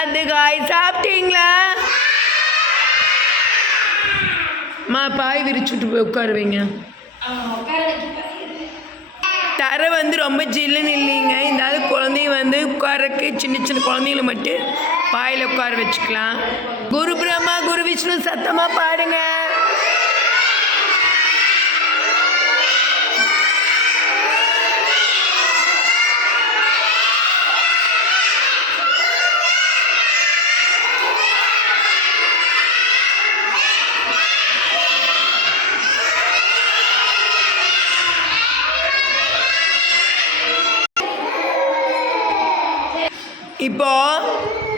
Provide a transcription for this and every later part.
வாத்து காய் சாப்பிட்டீங்களா? மா பாய் விரிச்சுட்டு போய் உட்காருவீங்க. தரை ரொம்ப ஜில்லுன்னு இல்லைங்க. இந்த குழந்தைங்க உட்காரக்கு சின்ன சின்ன குழந்தைங்களை மட்டும் பாயில் உட்கார வச்சுக்கலாம். குரு பிரம்மா குரு விஷ்ணு சத்தமாக பாடுங்க. இப்போ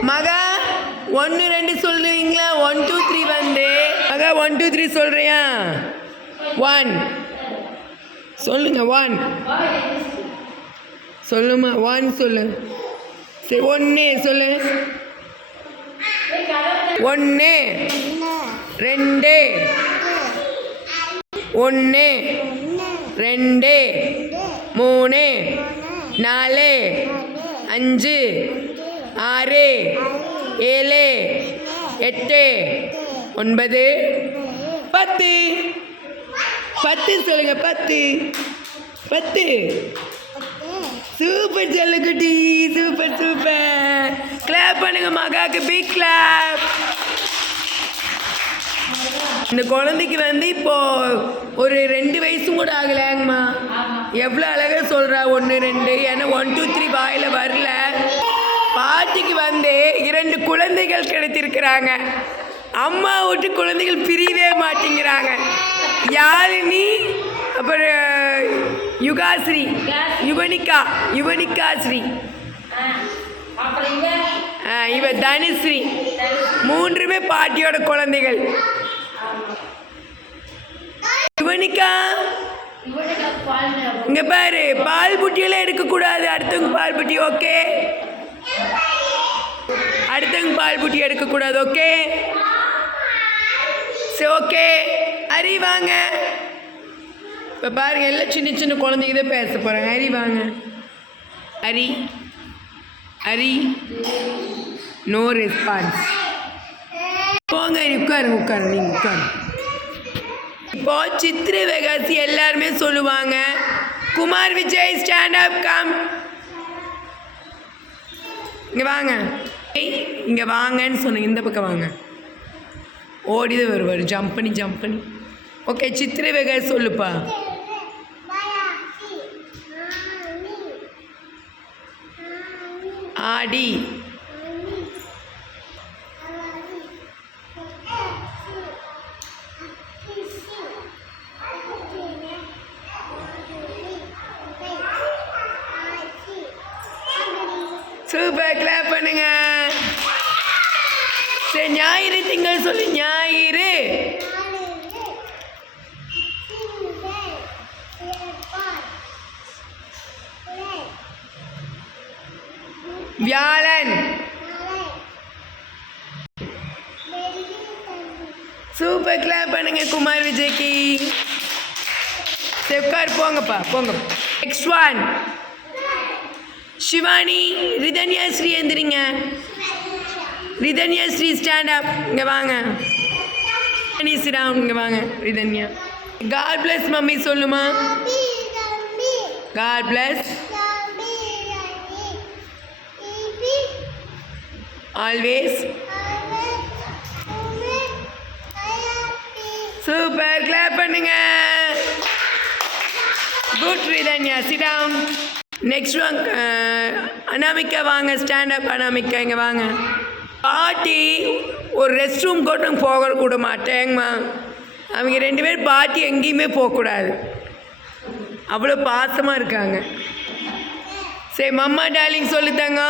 மகா 1 2 சொல்லுவீங்களா? 1 2 3 மகா 1 2 3 சொல்றியா? 1 சொல்லுங்க. 1 சொல்லுமா? 1 சொல்லு. சரி 1 சொல்லு. 1 2 1 2 3 4 5 6 7 8 9 10 10 சொல்லுங்க. 10 சூப்பர் செல்லக்குட்டி, சூப்பர் சூப்பர். கிளாப் பண்ணுங்க மகாக்கு, பிக் கிளாப். இந்த குழந்தைக்கு இப்போ ஒரு 2 வயசும் கூட ஆகலைங்கம்மா. எவ்வளோ அழகாக சொல்கிறா 1 2. ஏன்னா 1 2 3 வாயில் வரல. பாட்டிக்கு 2 குழந்தைகள் கிடைத்திருக்கிறாங்க. அம்மா விட்டு குழந்தைகள் பிரியவே மாட்டேங்கிறாங்க. யாழினி, அப்புறம் யுகாஸ்ரீ, யுவனிகா ஸ்ரீ, இவ தனுஸ்ரீ. 3மே பாட்டியோட குழந்தைகள். யுவனிகா இங்க பாரு, பால் புட்டியெல்லாம் எடுக்கக்கூடாது. அடுத்தவங்க பால் புட்டி. ஓகே, அடுத்தவங்க பால் புட்டி எடுக்கக்கூடாது. ஓகே சரி, ஓகே. ஹரி வாங்க. இப்போ பாருங்க, எல்லாம் சின்ன சின்ன குழந்தைங்க தான் பேச போகிறாங்க. ஹரி வாங்க. Hari no response. போங்க, உட்காருங்க. நீங்கள் உட்காருங்க. இப்போ சித்திரை வைகாசி எல்லாருமே சொல்லுவாங்க. Kumar Vijay stand up come. இங்கே வாங்க, இங்கே வாங்கன்னு சொன்னேன். இந்த பக்கம் வாங்க. ஓடிதான் வருவார், ஜம்ப் பண்ணி. ஓகே, சித்திரை வைகாசி சொல்லுப்பா. ஆடி, சூப்பர். கிளாப் பண்ணுங்க. சரி, ஞாயிறு திங்கள் சொல்லு. ஞாயிறு, வியாழன். சூப்பர். கிளாப் பண்ணுங்க குமார் விஜய்க்கு. சரி, உட்கார். போங்கப்பா, போங்க. Next one Shivani. ரிதன்யா ஸ்ரீ எந்திரிங்க. Ritanya Sri stand up. இங்கே வாங்க. சிராம், இங்கே வாங்க. ரிதன்யா, காட் பிளஸ் மம்மி சொல்லுமா. God bless always. Super. Clap பண்ணுங்க. Good Ritanya. Sit down. Next one Anamika வாங்க. Stand up Anamika. இங்கே வாங்க. பாட்டி ஒரு ரெஸ்ட் ரூம் கூட போக கூட மாட்டேங்கம்மா. அவங்க 2 பேர் பாட்டி எங்கேயுமே போகக்கூடாது. அவ்வளோ பாசமாக இருக்காங்க. சரி, மம்மா டார்லிங் சொல்லுதாங்க.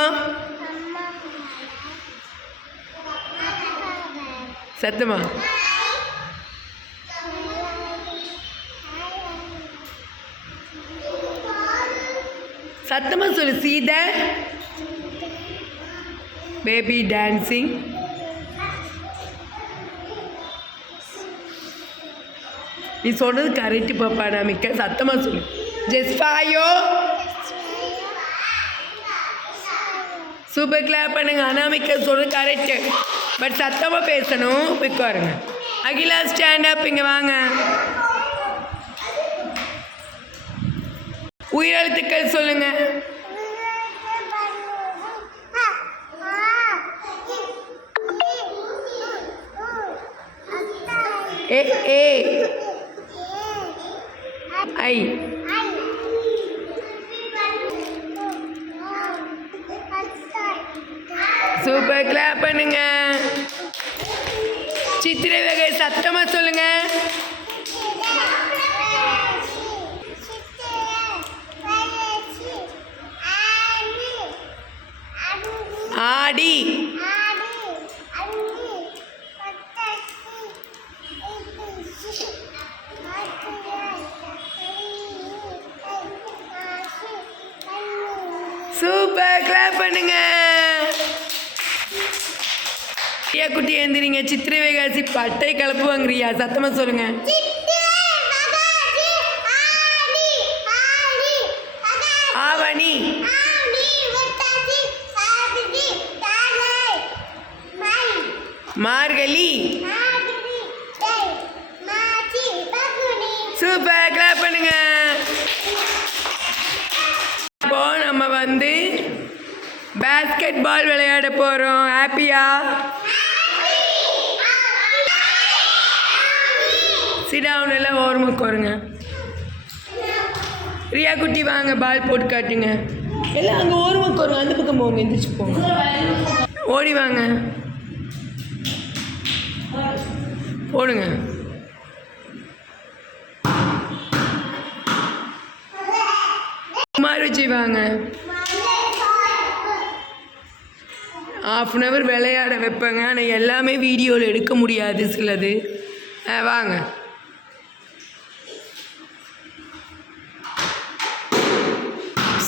சத்தமா சத்தமாக சொல்லு. Seetha baby dancing. நீ சொன்னது கரெக்டு பாப்பா. நமிக்க சத்தமாக சொல்லு. ஜஸ்ட் ஃபாயோ சூப்பர் கிளாப் பண்ணுங்க. அனாமிகா சொல்றது கரெக்டு, பட் சத்தமாக பேசணும். உட்காருங்க. அகிலா ஸ்டாண்ட் அப், இங்கே வாங்க. உயிரெழுத்துக்கள் சொல்லுங்க. ஏ ஏ ஐ. சூப்பர் கிளாப் பண்ணுங்க. சித்திரவகை சத்தமா சொல்லுங்க. ஆடி. சூப்பர் கிளாப் பண்ணுங்க. ரியா குட்டி எழுந்திரிங்க. சித்திரவேகாசி பட்டை கலப்பு வாங்குறியா? சத்தமா சொல்லுங்க. ஆவணி. மார்கழி. சூப்பர் கிளாப் பண்ணுங்க. இப்போ நம்ம வந்து பேஸ்கெட் பால் விளையாட போறோம். ஹாப்பியா? சிடாவுன் எல்லாம் ஓரமாக உட்காருங்க. ரியா குட்டி வாங்க, பால் போட்டு காட்டுங்க. எல்லாம் அங்கே ஓரமாக உட்காருங்க. அந்த பக்கம் போங்க, எந்திரிச்சு போங்க. ஓடி வாங்க, போடுங்க. குமார் விஜய் வாங்க. ½ hour விளையாட வைப்பேங்க, ஆனால் எல்லாமே வீடியோவில் எடுக்க முடியாது சிலது. வாங்க.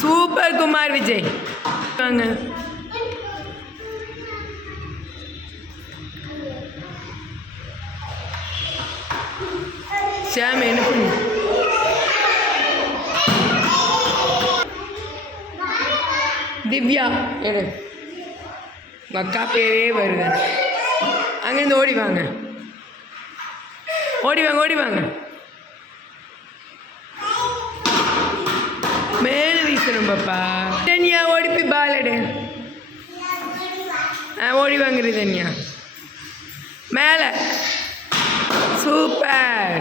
சூப்பர் குமார் விஜய் வாங்க. சாம் என்ன பண்ணு? திவ்யா எடு. அக்கா பேரே வருது. அங்கேருந்து ஓடி வாங்க, ஓடி வாங்க, ஓடி வாங்க. மேலே வீசணும் பாப்பா. தன்யா ஓடி போய் பால் எடு. ஓடி வாங்குறது தன்யா. மேலே. சூப்பர்.